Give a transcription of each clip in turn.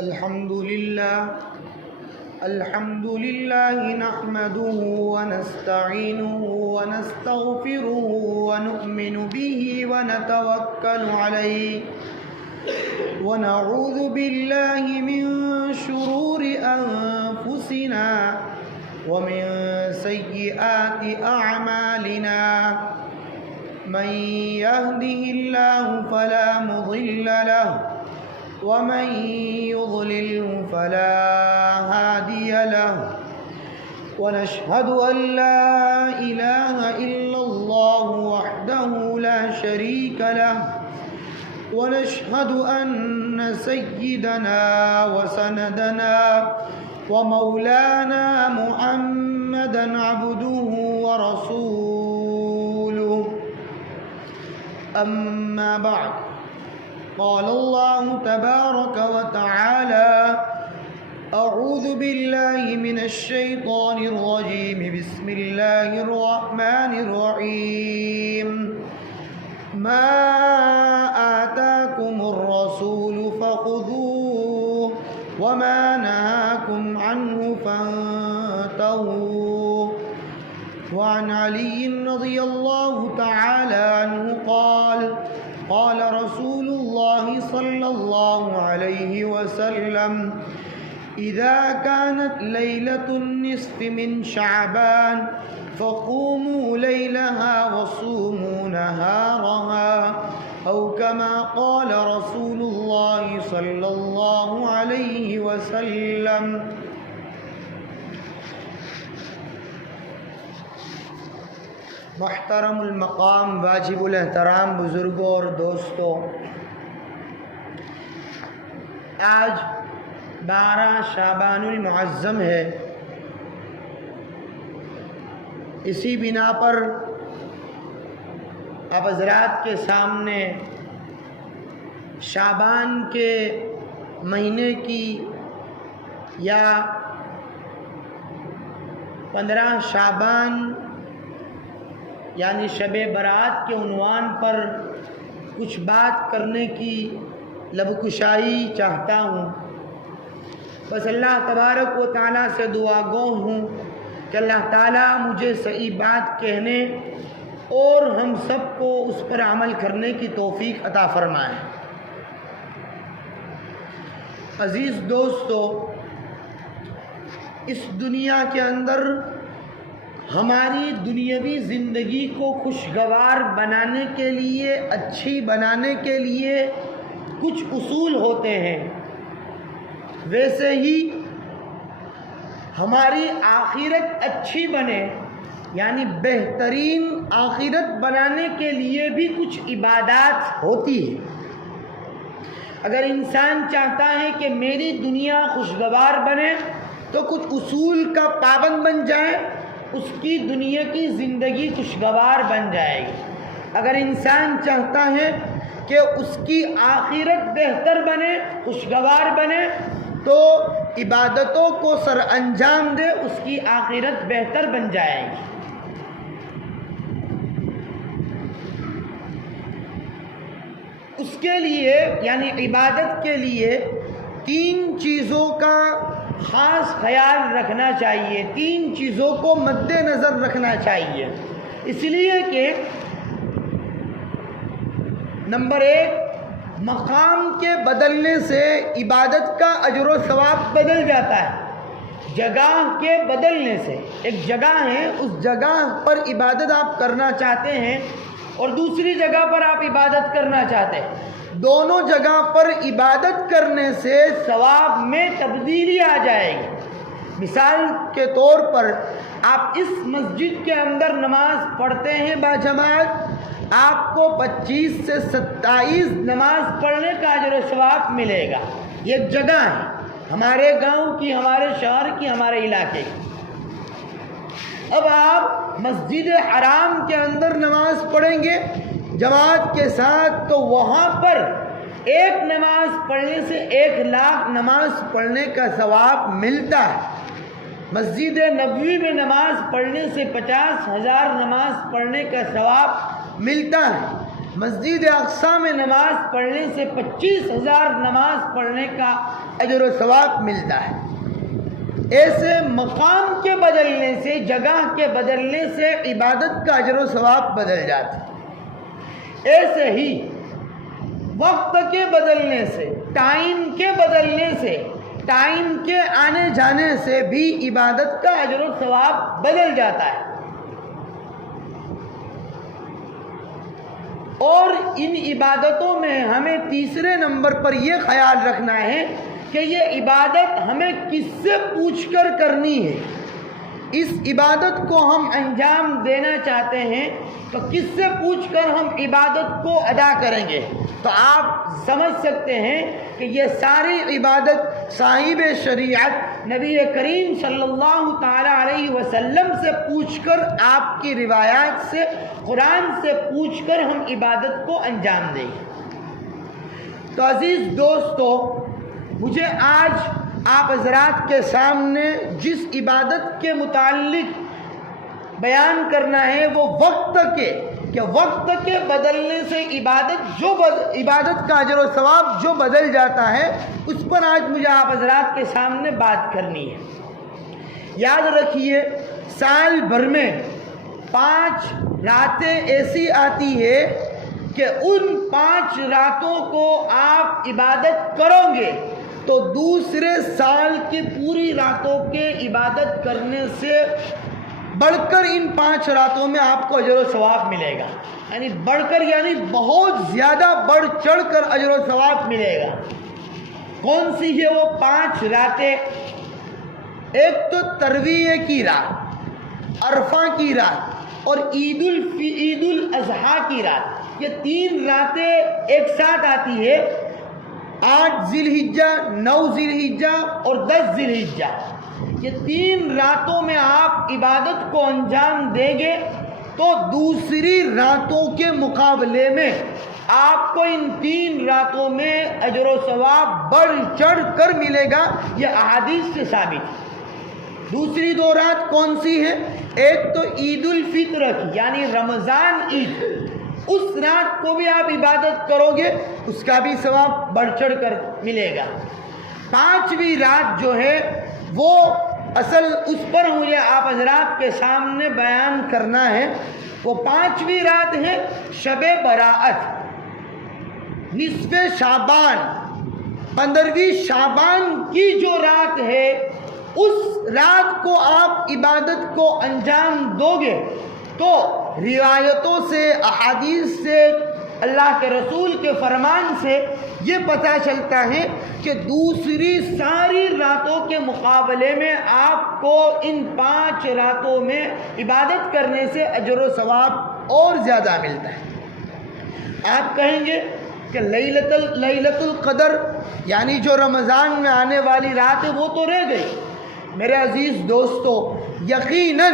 الحمد لله نحمده ونستعينه ونستغفره ونؤمن به ونتوكل عليه ونعوذ بالله من شرور أنفسنا ومن سيئات أعمالنا من يهده الله فلا مضل له ومن يضلله فلا هادي له ونشهد أن لا إله إلا الله وحده لا شريك له ونشهد أن سيدنا وسندنا ومولانا محمدا عبده ورسوله أما بعد قال الله تبارك وتعالى أعوذ بالله من الشيطان الرجيم بسم الله الرحمن الرحيم ما آتاكم الرسول فخذوه وما نهاكم عنه فانتهوا وعن علي رضي الله تعالى عنه قال رسول الله صلى الله عليه وسلم إذا كانت ليلة النصف من شعبان فقوموا ليلها وصوموا نهارها أو كما قال رسول الله صلى الله عليه وسلم. محترم المقام واجب الاحترام بزرگوں اور دوستوں، آج 12 شعبان المعظم ہے۔ اسی بنا پر آپ حضرات کے سامنے شعبان کے مہینے کی یا 15 شعبان یعنی شب برات کے عنوان پر کچھ بات کرنے کی لب کشائی چاہتا ہوں۔ بس اللہ تبارک و تعالیٰ سے دعا گو ہوں کہ اللہ تعالیٰ مجھے صحیح بات کہنے اور ہم سب کو اس پر عمل کرنے کی توفیق عطا فرمائے۔ عزیز دوستو، اس دنیا کے اندر ہماری دنیاوی زندگی کو خوشگوار بنانے کے لیے، اچھی بنانے کے لیے کچھ اصول ہوتے ہیں، ویسے ہی ہماری آخرت اچھی بنے یعنی بہترین آخرت بنانے کے لیے بھی کچھ عبادات ہوتی ہے۔ اگر انسان چاہتا ہے کہ میری دنیا خوشگوار بنے تو کچھ اصول کا پابند بن جائے، اس کی دنیا کی زندگی خوشگوار بن جائے گی۔ اگر انسان چاہتا ہے کہ اس کی آخرت بہتر بنے، خوشگوار بنے، تو عبادتوں کو سر انجام دے، اس کی آخرت بہتر بن جائے گی۔ اس کے لیے یعنی عبادت کے لیے 3 چیزوں کا خاص خیال رکھنا چاہیے، 3 چیزوں کو مد نظر رکھنا چاہیے، اس لیے کہ نمبر 1، مقام کے بدلنے سے عبادت کا اجر و ثواب بدل جاتا ہے۔ جگہ کے بدلنے سے، ایک جگہ ہے، اس جگہ پر عبادت آپ کرنا چاہتے ہیں اور دوسری جگہ پر آپ عبادت کرنا چاہتے ہیں، دونوں جگہ پر عبادت کرنے سے ثواب میں تبدیلی آ جائے گی۔ مثال کے طور پر آپ اس مسجد کے اندر نماز پڑھتے ہیں باجماعت، آپ کو 25 سے 27 نماز پڑھنے کا اجر و ثواب ملے گا۔ یہ ایک جگہ ہے، ہمارے گاؤں کی، ہمارے شہر کی، ہمارے علاقے کی۔ اب آپ مسجد حرام کے اندر نماز پڑھیں گے جماعت کے ساتھ، تو وہاں پر ایک نماز پڑھنے سے 1 لاکھ نماز پڑھنے کا ثواب ملتا ہے۔ مسجد نبوی میں نماز پڑھنے سے 50,000 نماز پڑھنے کا ثواب ملتا ہے۔ مسجد اقصی میں نماز پڑھنے سے 25,000 نماز پڑھنے کا اجر و ثواب ملتا ہے۔ ایسے مقام کے بدلنے سے، جگہ کے بدلنے سے عبادت کا اجر و ثواب بدل جاتا ہے۔ ایسے ہی وقت کے بدلنے سے، ٹائم کے بدلنے سے، ٹائم کے آنے جانے سے بھی عبادت کا اجر و ثواب بدل جاتا ہے۔ اور ان عبادتوں میں ہمیں تیسرے نمبر پر یہ خیال رکھنا ہے کہ یہ عبادت ہمیں کس سے پوچھ کر کرنی ہے۔ اس عبادت کو ہم انجام دینا چاہتے ہیں تو کس سے پوچھ کر ہم عبادت کو ادا کریں گے؟ تو آپ سمجھ سکتے ہیں کہ یہ ساری عبادت صاحب شریعت نبی کریم صلی اللہ تعالیٰ علیہ وسلم سے پوچھ کر، آپ کی روایات سے، قرآن سے پوچھ کر ہم عبادت کو انجام دیں گے۔ تو عزیز دوستو، مجھے آج آپ حضرات کے سامنے جس عبادت کے متعلق بیان کرنا ہے وہ وقت کے بدلنے سے عبادت کا اجر و ثواب جو بدل جاتا ہے، اس پر آج مجھے آپ حضرات کے سامنے بات کرنی ہے۔ یاد رکھیے، سال بھر میں 5 راتیں ایسی آتی ہے کہ ان 5 راتوں کو آپ عبادت کرو گے تو دوسرے سال کی پوری راتوں کے عبادت کرنے سے بڑھ کر ان 5 راتوں میں آپ کو اجر و ثواب ملے گا۔ یعنی بڑھ کر، یعنی بہت زیادہ بڑھ چڑھ کر اجر و ثواب ملے گا۔ کون سی ہے وہ 5 راتیں؟ ایک تو ترویہ کی رات، عرفہ کی رات اور عید الاضحیٰ کی رات۔ یہ 3 راتیں ایک ساتھ آتی ہے، 8 ذی الحجہ، 9 ذی الحجہ اور 10 ذی الحجہ۔ یہ 3 راتوں میں آپ عبادت کو انجام دیں گے تو دوسری راتوں کے مقابلے میں آپ کو ان 3 راتوں میں اجر و ثواب بڑھ چڑھ کر ملے گا۔ یہ احادیث سے ثابت ہے۔ دوسری 2 رات کون سی ہے؟ ایک تو عید الفطر کی، یعنی رمضان عید، اس رات کو بھی آپ عبادت کرو گے، اس کا بھی ثواب بڑھ چڑھ کر ملے گا۔ 5ویں رات جو ہے وہ اصل اس پر مجھے آپ حضرات کے سامنے بیان کرنا ہے۔ وہ 5ویں رات ہے شب براءت، نصف شعبان، 15ویں شعبان کی جو رات ہے، اس رات کو آپ عبادت کو انجام دو گے تو روایتوں سے، احادیث سے، اللہ کے رسول کے فرمان سے یہ پتہ چلتا ہے کہ دوسری ساری راتوں کے مقابلے میں آپ کو ان 5 راتوں میں عبادت کرنے سے اجر و ثواب اور زیادہ ملتا ہے۔ آپ کہیں گے کہ لیلۃ القدر، یعنی جو رمضان میں آنے والی رات ہے، وہ تو رہ گئی۔ میرے عزیز دوستو، یقیناً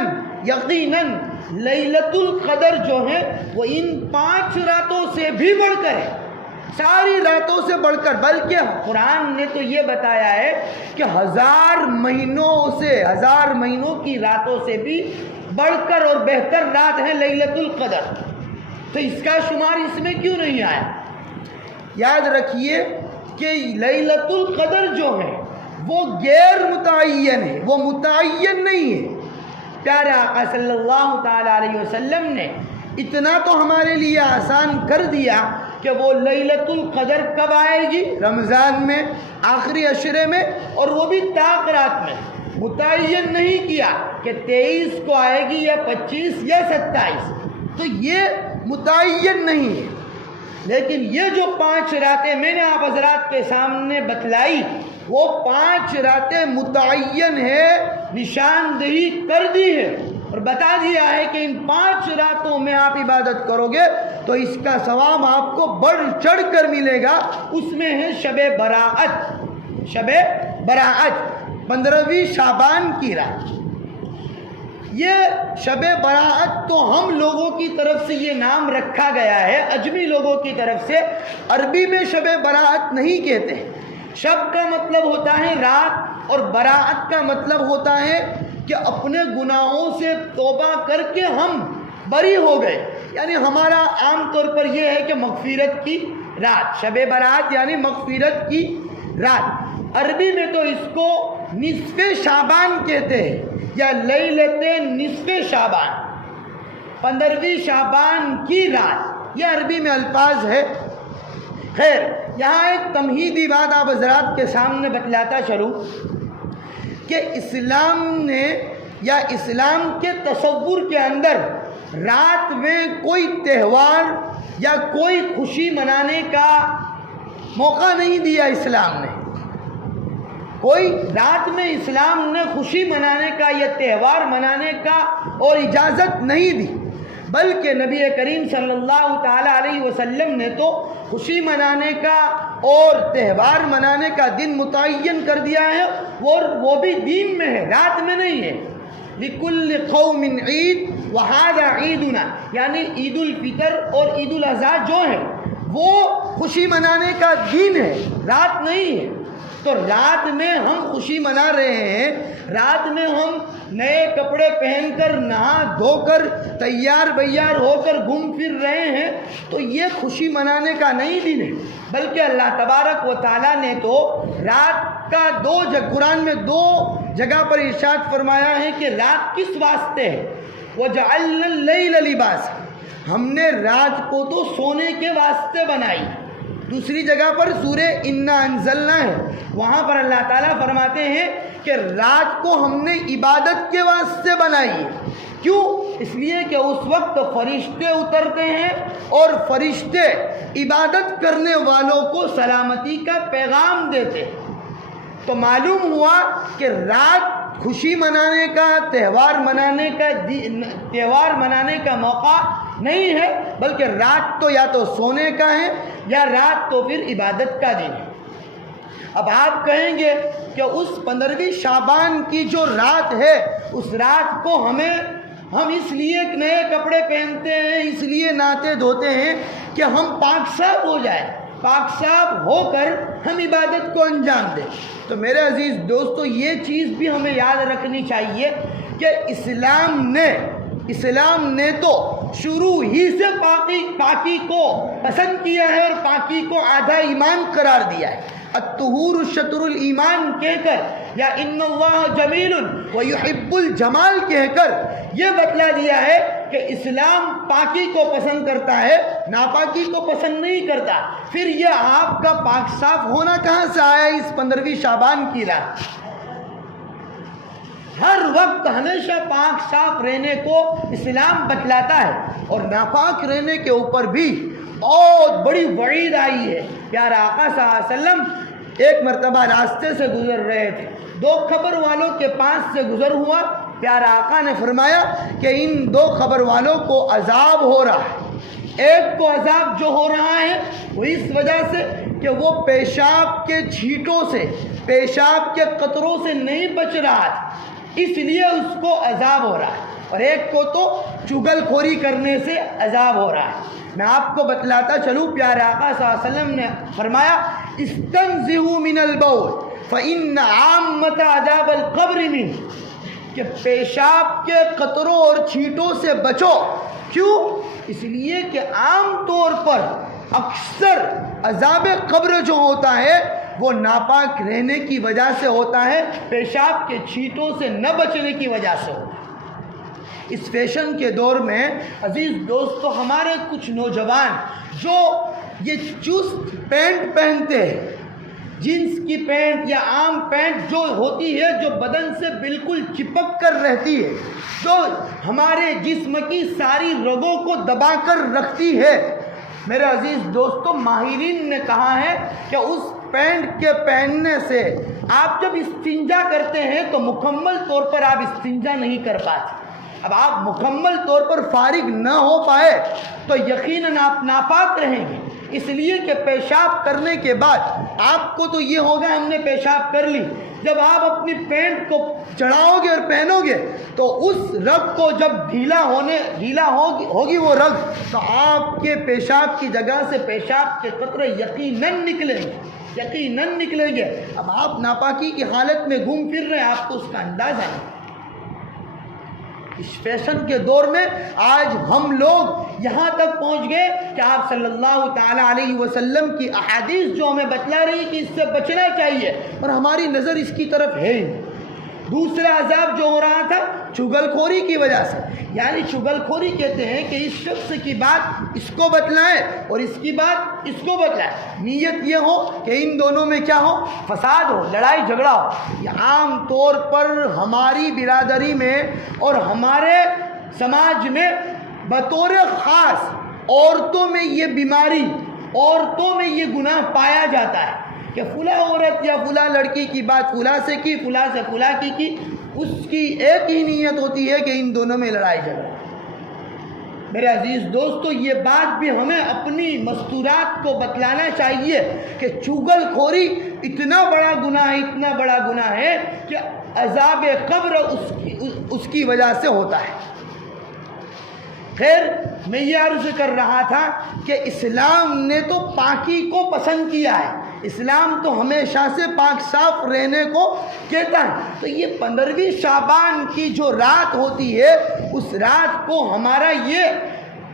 لیلۃ القدر جو ہے وہ ان 5 راتوں سے بھی بڑھ کر ہے، ساری راتوں سے بڑھ کر، بلکہ قرآن نے تو یہ بتایا ہے کہ 1000 مہینوں کی راتوں سے بھی بڑھ کر اور بہتر رات ہے لیلۃ القدر۔ تو اس کا شمار اس میں کیوں نہیں آیا؟ یاد رکھیے کہ لیلۃ القدر جو ہے وہ غیر متعین ہے، وہ متعین نہیں ہے۔ پیارے آقا صلی اللہ تعالیٰ علیہ وسلم نے اتنا تو ہمارے لیے آسان کر دیا کہ وہ لیلۃ القدر کب آئے گی؟ رمضان میں، آخری عشرے میں، اور وہ بھی طاق رات میں۔ متعین نہیں کیا کہ 23 کو آئے گی یا 25 یا 27، تو یہ متعین نہیں ہے۔ لیکن یہ جو 5 راتیں میں نے آپ حضرات کے سامنے بتلائی، وہ 5 راتیں متعین ہے، نشاندہی کر دی ہے اور بتا دیا ہے کہ ان 5 راتوں میں آپ عبادت کرو گے تو اس کا ثواب آپ کو بڑھ چڑھ کر ملے گا۔ اس میں ہے شب براءت، 15ویں شعبان کی رات۔ یہ شب براءت تو ہم لوگوں کی طرف سے یہ نام رکھا گیا ہے، اجمی لوگوں کی طرف سے۔ عربی میں شب براءت نہیں کہتے ہیں۔ شب کا مطلب ہوتا ہے رات اور براءت کا مطلب ہوتا ہے کہ اپنے گناہوں سے توبہ کر کے ہم بری ہو گئے، یعنی ہمارا عام طور پر یہ ہے کہ مغفرت کی رات، شب برات یعنی مغفرت کی رات، عربی میں تو اس کو نصف شعبان کہتے ہیں یا لیلت نصف شعبان، 15ویں شعبان کی رات، یہ عربی میں الفاظ ہے۔ خیر، یہاں ایک تمہیدی بات آپ حضرات کے سامنے بتلاتا چلوں کہ اسلام نے یا اسلام کے تصور کے اندر رات میں کوئی تہوار یا کوئی خوشی منانے کا موقع نہیں دیا۔ اسلام نے کوئی رات میں اسلام نے خوشی منانے کا یا تہوار منانے کا اور اجازت نہیں دی، بلکہ نبی کریم صلی اللہ تعالی علیہ وسلم نے تو خوشی منانے کا اور تہوار منانے کا دن متعین کر دیا ہے، اور وہ بھی دین میں ہے، رات میں نہیں ہے۔ لِكُلِّ قَوْمٍ عید وَهَذَا عیدنا، یعنی عید الفطر اور عید الاضحیٰ جو ہے وہ خوشی منانے کا دن ہے، رات نہیں ہے۔ تو رات میں ہم خوشی منا رہے ہیں، رات میں ہم نئے کپڑے پہن کر نہا دھو کر تیار بیار ہو کر گھوم پھر رہے ہیں، تو یہ خوشی منانے کا نہیں دن ہے، بلکہ اللہ تبارک و تعالیٰ نے تو رات کا قرآن میں 2 جگہ پر ارشاد فرمایا ہے کہ رات کس واسطے ہے، وَجَعَلْنَا اللَّيْلَ لِبَاسًا، ہم نے رات کو تو سونے کے واسطے بنائی۔ دوسری جگہ پر سورہ انا انزلنا ہے، وہاں پر اللہ تعالیٰ فرماتے ہیں کہ رات کو ہم نے عبادت کے واسطے بنائی ہے۔ کیوں؟ اس لیے کہ اس وقت فرشتے اترتے ہیں اور فرشتے عبادت کرنے والوں کو سلامتی کا پیغام دیتے ہیں۔ تو معلوم ہوا کہ رات خوشی منانے کا، تہوار منانے کا موقع نہیں ہے، بلکہ رات تو یا تو سونے کا ہے یا رات تو پھر عبادت کا دن ہے۔ اب آپ کہیں گے کہ اس 15ویں شعبان کی جو رات ہے، اس رات کو ہم اس لیے نئے کپڑے پہنتے ہیں، اس لیے نہاتے دھوتے ہیں کہ ہم پاک صاف ہو جائیں، پاک صاف ہو کر ہم عبادت کو انجام دیں۔ تو میرے عزیز دوستو، یہ چیز بھی ہمیں یاد رکھنی چاہیے کہ اسلام نے تو شروع ہی سے پاکی کو پسند کیا ہے اور پاکی کو آدھا ایمان قرار دیا ہے۔ الطہور شطر الایمان کہہ کر یا ان اللہ جمیل ویحب الجمال کہہ کر یہ بتلا دیا ہے کہ اسلام پاکی کو پسند کرتا ہے، ناپاکی کو پسند نہیں کرتا۔ پھر یہ آپ کا پاک صاف ہونا کہاں سے آیا اس 15ویں شعبان کی رات؟ ہر وقت ہمیشہ پاک صاف رہنے کو اسلام بتلاتا ہے، اور ناپاک رہنے کے اوپر بھی بہت بڑی وعید آئی ہے۔ پیارا آقا صلی اللہ علیہ وسلم ایک مرتبہ راستے سے گزر رہے تھے، 2 خبر والوں کے پاس سے گزر ہوا۔ پیارا آقا نے فرمایا کہ ان 2 خبر والوں کو عذاب ہو رہا ہے۔ ایک کو عذاب جو ہو رہا ہے وہ اس وجہ سے کہ وہ پیشاب کے چھینٹوں سے، پیشاب کے قطروں سے نہیں بچ رہا تھا، اس لیے اس کو عذاب ہو رہا ہے، اور ایک کو تو چغل خوری کرنے سے عذاب ہو رہا ہے۔ میں آپ کو بتلاتا چلوں، پیارے آقا صلی اللہ علیہ وسلم نے فرمایا استنزہوا من البول فإن عامۃ عذاب القبر منہ، کہ پیشاب کے قطروں اور چھینٹوں سے بچو۔ کیوں؟ اس لیے کہ عام طور پر اکثر عذاب قبر جو ہوتا ہے وہ ناپاک رہنے کی وجہ سے ہوتا ہے، پیشاب کے چھینٹوں سے نہ بچنے کی وجہ سے ہوتا ہے۔ اس فیشن کے دور میں عزیز دوستو، ہمارے کچھ نوجوان جو یہ چست پینٹ پہنتے ہیں، جینس کی پینٹ یا عام پینٹ جو ہوتی ہے، جو بدن سے بالکل چپک کر رہتی ہے، جو ہمارے جسم کی ساری رگوں کو دبا کر رکھتی ہے، میرے عزیز دوستو، ماہرین نے کہا ہے کہ اس پینٹ کے پہننے سے آپ جب استنجا کرتے ہیں تو مکمل طور پر آپ استنجا نہیں کر پاتے۔ اب آپ مکمل طور پر فارغ نہ ہو پائے تو یقیناً آپ ناپاک رہیں گے، اس لیے کہ پیشاب کرنے کے بعد آپ کو تو یہ ہوگا ہم نے پیشاب کر لی، جب آپ اپنی پینٹ کو چڑھاؤ گے اور پہنو گے تو اس رگ کو جب ڈھیلا ہوگی وہ رگ، تو آپ کے پیشاب کی جگہ سے پیشاب کے قطرے یقیناً نکلیں گے۔ اب آپ ناپاکی کی حالت میں گھوم پھر رہے ہیں، آپ کو اس کا اندازہ نہیں۔ اس فیشن کے دور میں آج ہم لوگ یہاں تک پہنچ گئے کہ آپ صلی اللہ تعالیٰ علیہ وسلم کی احادیث جو ہمیں بتلا رہی کہ اس سے بچنا چاہیے، اور ہماری نظر اس کی طرف ہے ہی۔ دوسرا عذاب جو ہو رہا تھا چغل خوری کی وجہ سے، یعنی چغل خوری کہتے ہیں کہ اس شخص کی بات اس کو بتلائیں اور اس کی بات اس کو بتلائیں، نیت یہ ہو کہ ان دونوں میں کیا ہو، فساد ہو، لڑائی جھگڑا ہو۔ یہ عام طور پر ہماری برادری میں اور ہمارے سماج میں بطور خاص عورتوں میں یہ بیماری، عورتوں میں یہ گناہ پایا جاتا ہے کہ فلاں عورت یا فلاں لڑکی کی بات فلاں سے کی، فلاں سے فلاں کی، اس کی ایک ہی نیت ہوتی ہے کہ ان دونوں میں لڑائی جھگڑا۔ میرے عزیز دوستو، یہ بات بھی ہمیں اپنی مستورات کو بتلانا چاہیے کہ چغل خوری اتنا بڑا گناہ ہے، اتنا بڑا گناہ ہے کہ عذاب قبر اس کی وجہ سے ہوتا ہے۔ خیر، میں یہ عرض کر رہا تھا کہ اسلام نے تو پاکی کو پسند کیا ہے، اسلام تو ہمیشہ سے پاک صاف رہنے کو کہتا ہے۔ تو یہ 15ویں شعبان کی جو رات ہوتی ہے، اس رات کو ہمارا یہ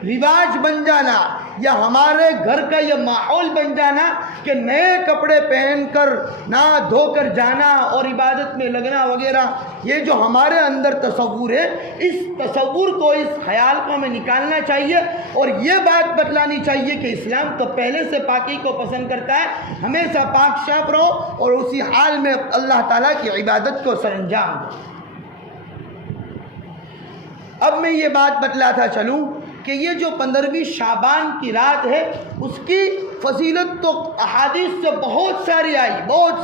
رواج بن جانا یا ہمارے گھر کا یہ ماحول بن جانا کہ نئے کپڑے پہن کر نہا دھو کر جانا اور عبادت میں لگنا وغیرہ، یہ جو ہمارے اندر تصور ہے، اس تصور کو، اس خیال کو ہمیں نکالنا چاہیے اور یہ بات بتلانی چاہیے کہ اسلام تو پہلے سے پاکی کو پسند کرتا ہے، ہمیشہ پاک صاف رہو اور اسی حال میں اللہ تعالیٰ کی عبادت کو سر انجام دو۔ اب میں یہ بات بتلاتا چلوں کہ یہ جو 15ویں شعبان کی رات ہے، اس کی فضیلت تو احادیث سے بہت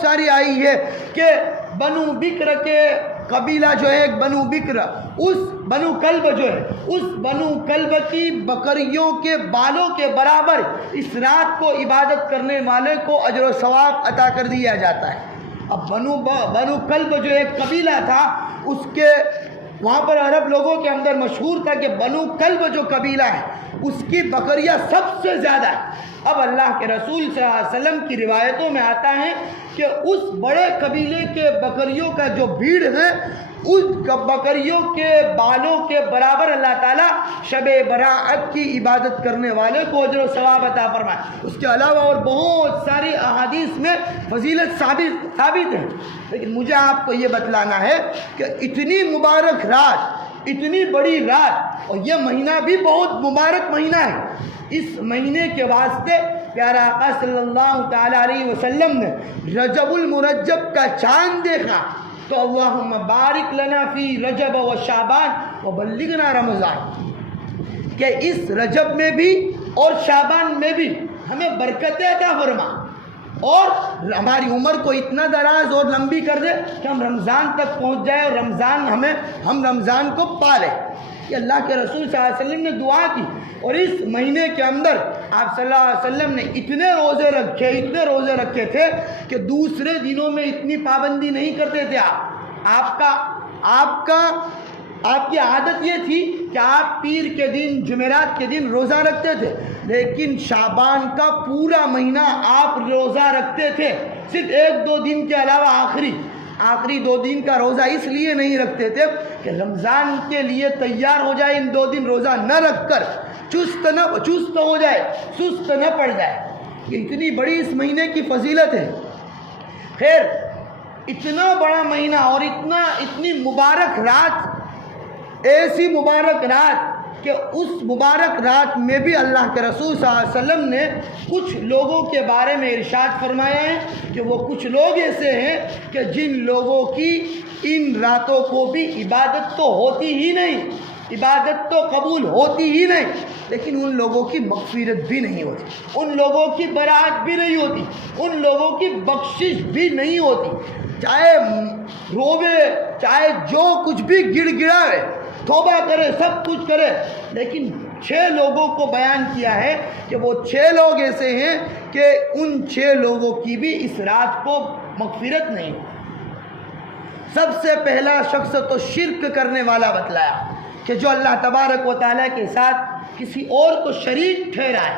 ساری آئی ہے کہ بنو بکر کے قبیلہ جو ہے، بنو بکر، اس بنو کلب جو ہے، اس بنو کلب کی بکریوں کے بالوں کے برابر اس رات کو عبادت کرنے والے کو اجر و ثواب عطا کر دیا جاتا ہے۔ اب بنو کلب جو ایک قبیلہ تھا، اس کے وہاں پر عرب لوگوں کے اندر مشہور تھا کہ بنو کلب جو قبیلہ ہے اس کی بکریاں سب سے زیادہ ہیں۔ اب اللہ کے رسول صلی اللہ علیہ وسلم کی روایتوں میں آتا ہے کہ اس بڑے قبیلے کے بکریوں کا جو بھیڑ ہے، اس بکریوں کے بالوں کے برابر اللہ تعالیٰ شب برات کی عبادت کرنے والے کو اجر و ثواب عطا فرمائے۔ اس کے علاوہ اور بہت ساری احادیث میں فضیلت ثابت ہے، لیکن مجھے آپ کو یہ بتلانا ہے کہ اتنی مبارک رات، اتنی بڑی رات، اور یہ مہینہ بھی بہت مبارک مہینہ ہے، اس مہینے کے واسطے پیارا آقا صلی اللہ تعالیٰ علیہ وسلم نے رجب المرجب کا چاند دیکھا تو اللہم بارک لنا فی رجب و شعبان و بلغنا رمضان، کہ اس رجب میں بھی اور شعبان میں بھی ہمیں برکتیں عطا فرما اور ہماری عمر کو اتنا دراز اور لمبی کر دے کہ ہم رمضان تک پہنچ جائے اور ہم رمضان کو پالے۔ یہ اللہ کے رسول صلی اللہ علیہ وسلم نے دعا کی، اور اس مہینے کے اندر آپ صلی اللہ علیہ وسلم نے اتنے روزے رکھے تھے کہ دوسرے دنوں میں اتنی پابندی نہیں کرتے تھے۔ آپ کی عادت یہ تھی کہ آپ پیر کے دن، جمعرات کے دن روزہ رکھتے تھے، لیکن شعبان کا پورا مہینہ آپ روزہ رکھتے تھے، صرف 1-2 دن کے علاوہ آخری 2 دن کا روزہ اس لیے نہیں رکھتے تھے کہ رمضان کے لیے تیار ہو جائے، ان 2 دن روزہ نہ رکھ کر چست ہو جائے، سست نہ پڑ جائے۔ یہ اتنی بڑی اس مہینے کی فضیلت ہے۔ خیر، اتنا بڑا مہینہ اور اتنی مبارک رات، ایسی مبارک رات کہ اس مبارک رات میں بھی اللہ کے رسول صلی اللہ علیہ وسلم نے کچھ لوگوں کے بارے میں ارشاد فرمایا ہے کہ وہ کچھ لوگ ایسے ہیں کہ جن لوگوں کی ان راتوں کو بھی عبادت تو ہوتی ہی نہیں، عبادت تو قبول ہوتی ہی نہیں، لیکن ان لوگوں کی مغفرت بھی نہیں ہوتی، ان لوگوں کی برات بھی نہیں ہوتی، ان لوگوں کی بخشش بھی نہیں ہوتی، چاہے روبے، چاہے جو کچھ بھی گڑ گڑاوے، توبہ کرے، سب کچھ کرے، لیکن 6 لوگوں کو بیان کیا ہے کہ وہ 6 لوگ ایسے ہیں کہ ان 6 لوگوں کی بھی اس رات کو مغفرت نہیں۔ سب سے پہلا شخص تو شرک کرنے والا بتلایا کہ جو اللہ تبارک و تعالیٰ کے ساتھ کسی اور کو شریک ٹھہرائے،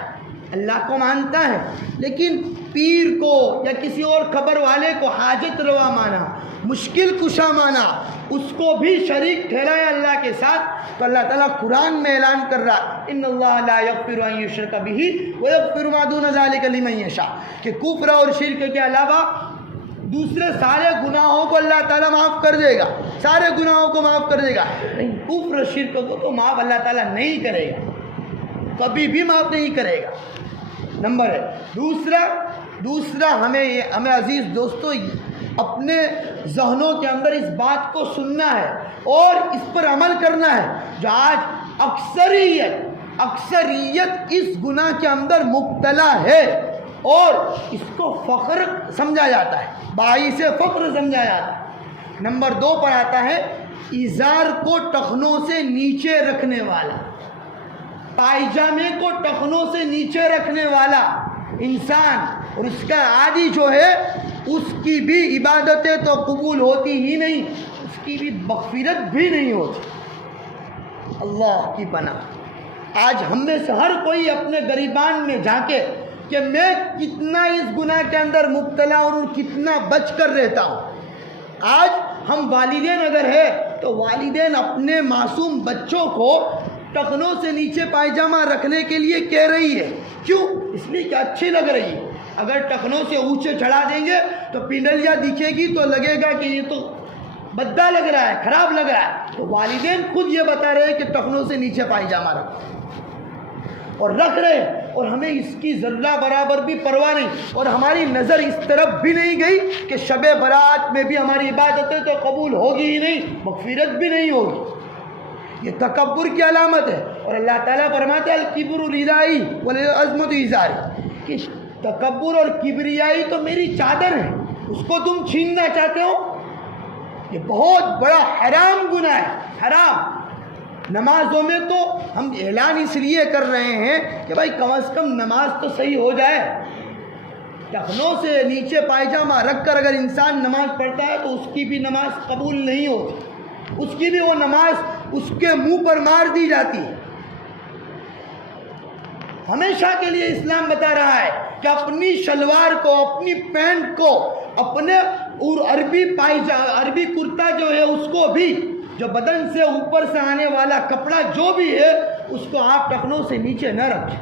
اللہ کو مانتا ہے لیکن پیر کو یا کسی اور خبر والے کو حاجت روا مانا، مشکل کشا مانا، اس کو بھی شریک ٹھہرایا اللہ کے ساتھ، تو اللہ تعالیٰ قرآن میں اعلان کر رہا ان اللہ لا یغفر ان یشرک بہ ویغفر ما دون ذلک لمن یشاء، کہ کفر اور شرک کے علاوہ دوسرے سارے گناہوں کو اللہ تعالیٰ معاف کر دے گا، سارے گناہوں کو معاف کر دے گا، لیکن کفر شرک کو تو معاف اللہ تعالیٰ نہیں کرے گا، کبھی بھی معاف نہیں کرے گا۔ نمبر ہے دوسرا ہمیں عزیز دوستو اپنے ذہنوں کے اندر اس بات کو سننا ہے اور اس پر عمل کرنا ہے، جو آج اکثریت اس گناہ کے اندر مبتلا ہے اور اس کو فخر سمجھا جاتا ہے، باعث فخر سمجھا جاتا ہے۔ نمبر 2 پر آتا ہے ازار کو ٹخنوں سے نیچے رکھنے والا، پائجامے کو ٹخنوں سے نیچے رکھنے والا انسان اور اس کا عادی جو ہے، اس کی بھی عبادتیں تو قبول ہوتی ہی نہیں، اس کی بھی مغفرت بھی نہیں ہوتی۔ اللہ کی پناہ، آج ہم میں سے ہر کوئی اپنے گریبان میں جھانکے کہ میں کتنا اس گناہ کے اندر مبتلا اور کتنا بچ کر رہتا ہوں۔ آج ہم والدین اگر ہے تو والدین اپنے معصوم بچوں کو ٹخنوں سے نیچے پائجامہ رکھنے کے لیے کہہ رہی ہے، کیوں؟ اس لیے کہ اچھی لگ رہی ہے۔ اگر ٹخنوں سے اونچے چڑھا دیں گے تو پنڈلیاں دکھے گی تو لگے گا کہ یہ تو بدا لگ رہا ہے، خراب لگ رہا ہے، تو والدین خود یہ بتا رہے ہیں کہ ٹخنوں سے نیچے پائجامہ رکھو، اور رکھ رہے ہیں، اور ہمیں اس کی ذرہ برابر بھی پرواہ نہیں، اور ہماری نظر اس طرف بھی نہیں گئی کہ شب برات میں بھی ہماری عبادتیں تو قبول ہوگی ہی نہیں، مغفرت بھی نہیں ہوگی۔ یہ تکبر کی علامت ہے، اور اللہ تعالیٰ فرماتے ہیں الکبر ردائی والعظمت ازاری، کہ تکبر اور کبریائی تو میری چادر ہے، اس کو تم چھیننا چاہتے ہو، یہ بہت بڑا حرام گناہ ہے، حرام۔ نمازوں میں تو ہم اعلان اس لیے کر رہے ہیں کہ بھائی کم از کم نماز تو صحیح ہو جائے، ٹخنوں سے نیچے پائجامہ رکھ کر اگر انسان نماز پڑھتا ہے تو اس کی بھی نماز قبول نہیں ہوتی، اس کی بھی وہ نماز اس کے منہ پر مار دی جاتی ہے۔ ہمیشہ کے لیے اسلام بتا رہا ہے کہ اپنی شلوار کو، اپنی پینٹ کو، اپنے اور عربی کرتا جو ہے اس کو بھی، جو بدن سے اوپر سے آنے والا کپڑا جو بھی ہے اس کو آپ ٹخنوں سے نیچے نہ رکھیں،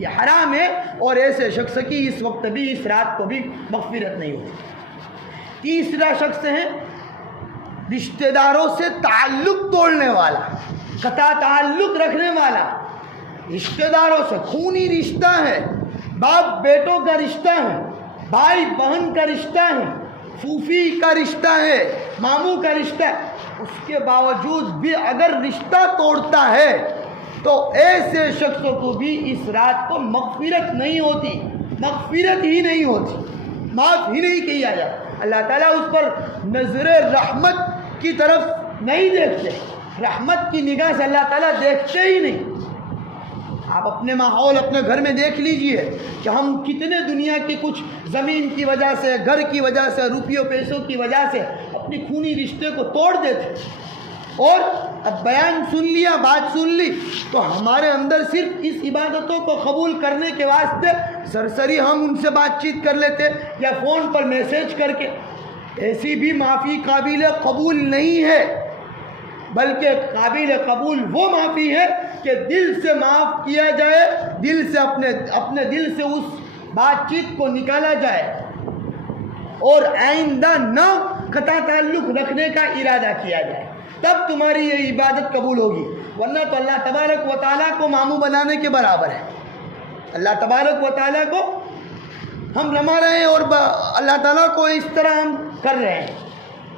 یہ حرام ہے، اور ایسے شخص کی اس وقت بھی، اس رات کو بھی مغفرت نہیں ہوتی۔ تیسرا شخص ہے رشتہ داروں سے تعلق توڑنے والا، قطع تعلق رکھنے والا، رشتہ داروں سے خونی رشتہ ہے، باپ بیٹوں کا رشتہ ہے، بھائی بہن کا رشتہ ہے، پھوپھی کا رشتہ ہے، ماموں کا رشتہ ہے، اس کے باوجود بھی اگر رشتہ توڑتا ہے تو ایسے شخصوں کو بھی اس رات کو مغفرت نہیں ہوتی، مغفرت ہی نہیں ہوتی، معاف ہی نہیں کیا جاتا۔ اللہ تعالیٰ اس پر نظر رحمت کی طرف نہیں دیکھتے، رحمت کی نگاہ سے اللہ تعالیٰ دیکھتے ہی نہیں۔ آپ اپنے ماحول اپنے گھر میں دیکھ لیجئے کہ ہم کتنے دنیا کی کچھ زمین کی وجہ سے، گھر کی وجہ سے، روپیوں پیسوں کی وجہ سے اپنی خونی رشتے کو توڑ دیتے، اور اب بیان سن لیا، بات سن لی تو ہمارے اندر صرف اس عبادتوں کو قبول کرنے کے واسطے سرسری ہم ان سے بات چیت کر لیتے یا فون پر میسیج کر کے، ایسی بھی معافی قابل قبول نہیں ہے، بلکہ قابل قبول وہ معافی ہے کہ دل سے معاف کیا جائے، دل سے اپنے دل سے اس بات چیت کو نکالا جائے اور آئندہ نہ قطع تعلق رکھنے کا ارادہ کیا جائے، تب تمہاری یہ عبادت قبول ہوگی، ورنہ تو اللہ تبارک و تعالیٰ کو ماموں بنانے کے برابر ہے۔ اللہ تبارک و تعالیٰ کو ہم رما رہے ہیں اور اللہ تعالیٰ کو اس طرح ہم کر رہے ہیں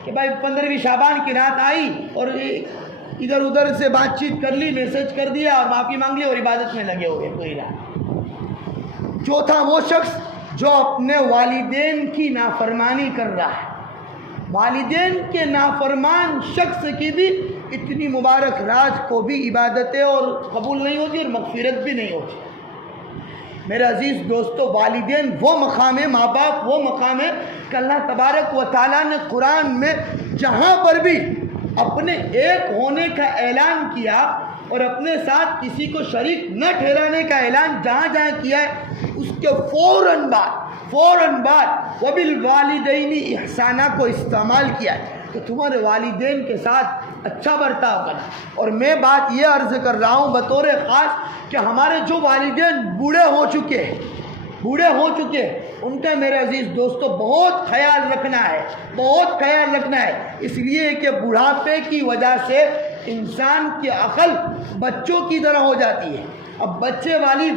کہ بھائی 15ویں شعبان کی رات آئی اور ادھر ادھر سے بات چیت کر لی، میسج کر دیا اور معافی مانگ لی اور عبادت میں لگے ہوئے پوری رات۔ چوتھا وہ شخص جو اپنے والدین کی نافرمانی کر رہا ہے، والدین کے نافرمان شخص کی بھی اتنی مبارک رات کو بھی عبادتیں اور قبول نہیں ہوتی اور مغفرت بھی نہیں ہوتی۔ میرے عزیز دوستو، والدین وہ مقام ہے، ماں باپ وہ مقام ہے کہ اللہ تبارک و تعالیٰ نے قرآن میں جہاں پر بھی اپنے ایک ہونے کا اعلان کیا اور اپنے ساتھ کسی کو شریک نہ ٹھہرانے کا اعلان جہاں جہاں کیا ہے، اس کے فوراً بعد وبالوالدین احسانہ کو استعمال کیا ہے کہ تمہارے والدین کے ساتھ اچھا برتاؤ کرنا۔ اور میں بات یہ عرض کر رہا ہوں بطور خاص کہ ہمارے جو والدین بوڑھے ہو چکے ہیں ان کا میرے عزیز دوستو بہت خیال رکھنا ہے، اس لیے کہ بڑھاپے کی وجہ سے انسان کی عقل بچوں کی طرح ہو جاتی ہے۔ اب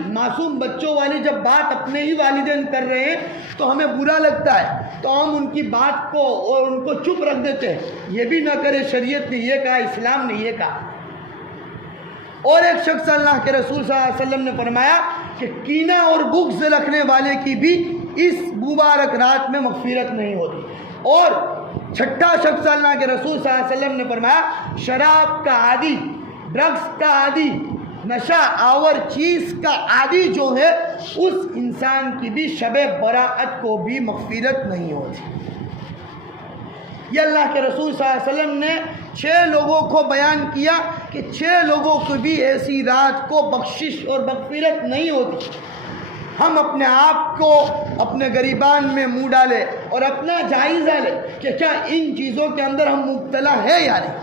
معصوم بچوں والی جب بات اپنے ہی والدین کر رہے ہیں تو ہمیں برا لگتا ہے، تو ہم ان کی بات کو اور ان کو چپ رکھ دیتے ہیں، یہ بھی نہ کرے، شریعت نے یہ کہا، اسلام نے یہ کہا۔ اور ایک شخص اللہ کے رسول صلی اللہ علیہ وسلم نے فرمایا کہ کینہ اور بغض رکھنے والے کی بھی اس مبارک رات میں مغفرت نہیں ہوتی۔ اور چھٹا شخص اللہ کے رسول صلی اللہ علیہ وسلم نے فرمایا شراب کا عادی، ڈرگس کا عادی، نشہ آور چیز کا عادی جو ہے، اس انسان کی بھی شب براءت کو بھی مغفرت نہیں ہوتی۔ یہ اللہ کے رسول صلی اللہ علیہ وسلم نے 6 لوگوں کو بیان کیا کہ 6 لوگوں کو بھی ایسی رات کو بخشش اور مغفرت نہیں ہوتی۔ ہم اپنے آپ کو اپنے گریبان میں منہ ڈالیں اور اپنا جائزہ لیں کہ کیا ان چیزوں کے اندر ہم مبتلا ہے یا نہیں،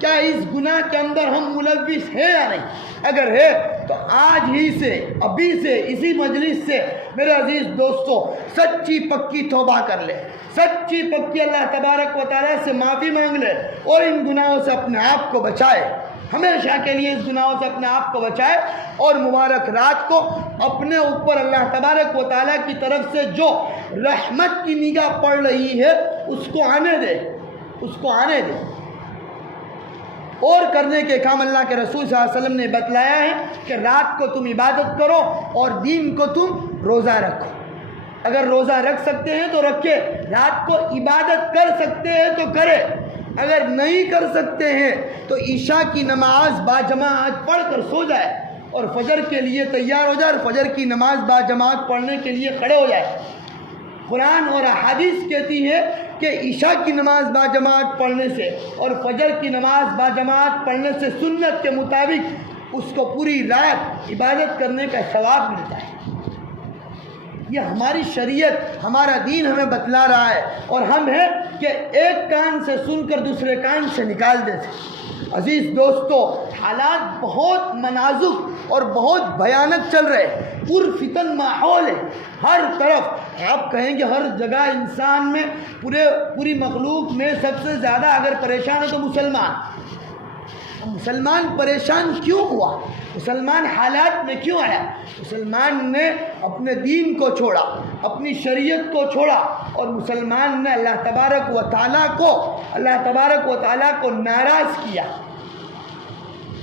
کیا اس گناہ کے اندر ہم ملوث ہے یا نہیں۔ اگر ہے تو آج ہی سے، ابھی سے، اسی مجلس سے میرے عزیز دوستو سچی پکی توبہ کر لے، سچی پکی اللہ تبارک و تعالیٰ سے معافی مانگ لے اور ان گناہوں سے اپنے آپ کو بچائے، ہمیشہ کے لیے اس گناہوں سے اپنے آپ کو بچائے، اور مبارک رات کو اپنے اوپر اللہ تبارک و تعالیٰ کی طرف سے جو رحمت کی نگاہ پڑ رہی ہے اس کو آنے دے۔ اور کرنے کے کام اللہ کے رسول صلی اللہ علیہ وسلم نے بتلایا ہے کہ رات کو تم عبادت کرو اور دن کو تم روزہ رکھو۔ اگر روزہ رکھ سکتے ہیں تو رکھے، رات کو عبادت کر سکتے ہیں تو کرے، اگر نہیں کر سکتے ہیں تو عشاء کی نماز باجماعت پڑھ کر سو جائے اور فجر کے لیے تیار ہو جائے اور فجر کی نماز باجماعت پڑھنے کے لیے کھڑے ہو جائے۔ قرآن اور احادیث کہتی ہے کہ عشاء کی نماز باجماعت پڑھنے سے اور فجر کی نماز باجماعت پڑھنے سے سنت کے مطابق اس کو پوری رات عبادت کرنے کا ثواب ملتا ہے۔ یہ ہماری شریعت، ہمارا دین ہمیں بتلا رہا ہے، اور ہم ہیں کہ ایک کان سے سن کر دوسرے کان سے نکال دیتے۔ عزیز دوستو حالات بہت منازک اور بہت بھیانک چل رہے، پرفتن ماحول ہے ہر طرف۔ آپ کہیں گے ہر جگہ انسان میں، پوری مخلوق میں سب سے زیادہ اگر پریشان ہے تو مسلمان پریشان کیوں ہوا؟ مسلمان حالات میں کیوں آیا؟ مسلمان نے اپنے دین کو چھوڑا، اپنی شریعت کو چھوڑا، اور مسلمان نے اللہ تبارک و تعالیٰ کو ناراض کیا۔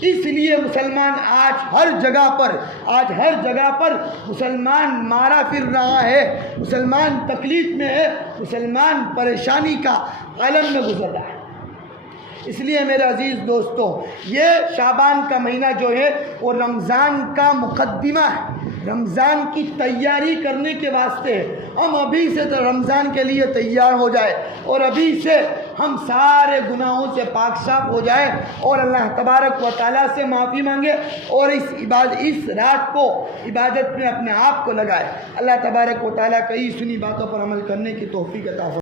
اس لیے مسلمان آج ہر جگہ پر مسلمان مارا پھر رہا ہے، مسلمان تکلیف میں ہے، مسلمان پریشانی کا عالم میں گزر رہا ہے۔ اس لیے میرے عزیز دوستو یہ شعبان کا مہینہ جو ہے وہ رمضان کا مقدمہ ہے، رمضان کی تیاری کرنے کے واسطے ہے۔ ہم ابھی سے تو رمضان کے لیے تیار ہو جائے اور ابھی سے ہم سارے گناہوں سے پاک صاف ہو جائے اور اللہ تبارک و تعالیٰ سے معافی مانگے اور اس رات کو عبادت میں اپنے آپ کو لگائے۔ اللہ تبارک و تعالیٰ کئی سنی باتوں پر عمل کرنے کی توفیق عطا فرمائے۔